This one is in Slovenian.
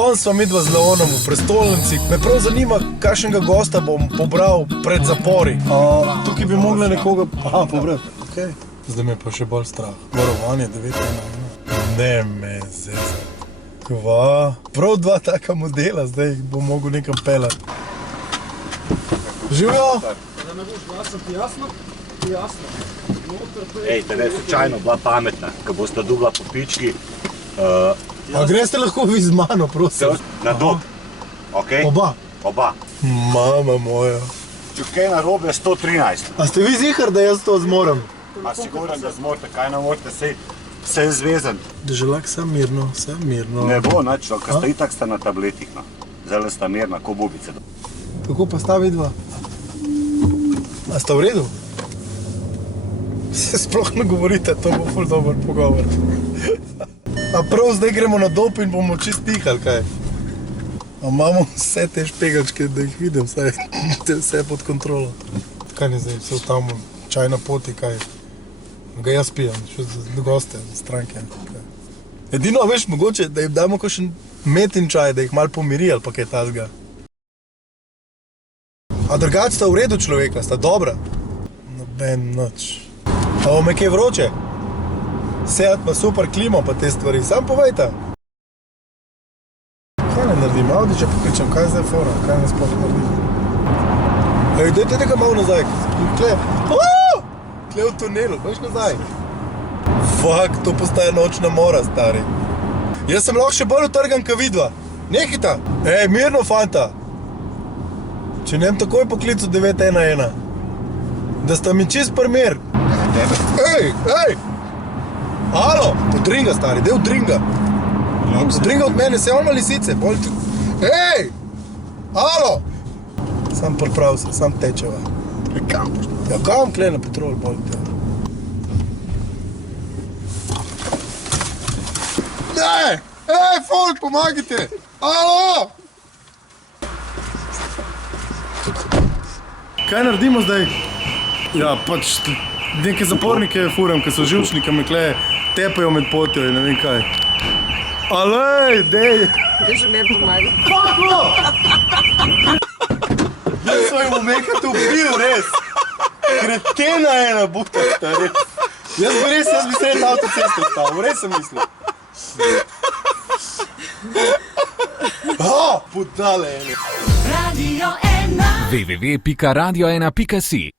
danes smo midva z Leonom v prestolnici. Me prav zanima, kakšnega gosta bom pobral pred zapori. Tukaj bi mogla nekoga pobrati. Okay. Zdaj me pa še bolj strah. Varovanje 911. Ne me zezati. Kva? Prav dva taka modela, zdaj bom mogel nekam pelati. Živijo? Da ne boš glasom, ti jasno? Ti jasno. Ej, te je slučajno bila pametna, ko boste dubla po pički. A greste lahko vi z mano, prosim? Na dob, okej? Oba? Oba. Mama moja. Če kaj narobe, 113. A ste vi zihar, da jaz to zmorem? A siguran, da zmorete, kaj ne morete, vse je zvezan. Držalak, sem mirno. Ne bo, nič, ker ste itak na tabletih, no. Zdaj sta mirna, ko bubice. Kako pa sta vidva? A sta v redu? Se sploh ne govorite, to bo ful dober pogovor. A prav zdaj gremo na dop in bomo čist tihali, kaj? A imamo vse te špegačke, da jih vidim, saj vse pod kontrolo. Kaj ne zdaj, vse tam čaj na poti, kaj? Ga jaz pijem, še za goste, za stranke. Edino, veš, mogoče, da jim damo kakšen metin čaj, da jih malo pomiri ali pa kaj tazga. A drugače sta v redu človeka, sta dobra? Noben nič. A vam je kaj vroče? Seat pa super klimo pa te stvari, sam povejte. Kaj ne naredim? Audiča pokličem, kaj je zdaj fora, kaj ne sploh naredim? Ej, dajte nekaj malo nazaj, kle v tunelu, veš nazaj. Fuck, to postaje nočna mora, stari. Jaz sem lahko še bolj utrgan, ka vidva. Nehita! Ej, mirno, fanta. Če nem takoj poklicu 911. Da sta mi čist primer. Ej! Alo, odringa, stari, dej odringa. Odringa od mene, se on ima lisice. Ej! Alo! Sam priprav se, sam tečeva. Kam? Ja, kam kle na petrol, bolite. Ej, folk, pomagajte! Alo! Kaj naredimo zdaj? Ja, pač neke zapornike furam, ki so živčnike me kle tepajo med potjo in ne vem kaj. Alej, dej! Že ne pomagam. Fucklo! Jaz svojim omekati ubil, res! Kretena ena buta, stari. Jaz bi sred avtoceste stal, res sem mislil. Budale ene. www.radio1.si